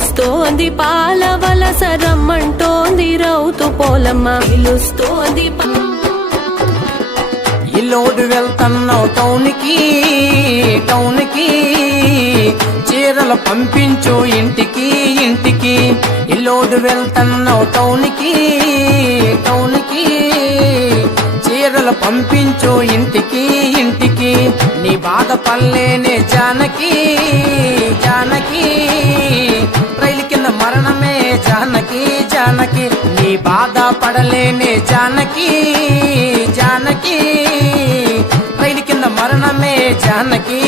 పిలుస్తోంది పాల వలస రమ్మంటోంది రౌతు పోలమ్మ పిలుస్తోంది ఇల్లోడు వెళ్తున్నావు టౌన్కి చీరలు పంపించు ఇంటికి ఇల్లోడు వెళ్తున్నావు టౌన్కి చీరలు పంపించు ఇంటికి నీ బాధ పల్లేనే జానకి రైలు కింద మరణమే జానకి నీ బాధ పడలేనే జానకి రైలు కింద మరణమే జానకి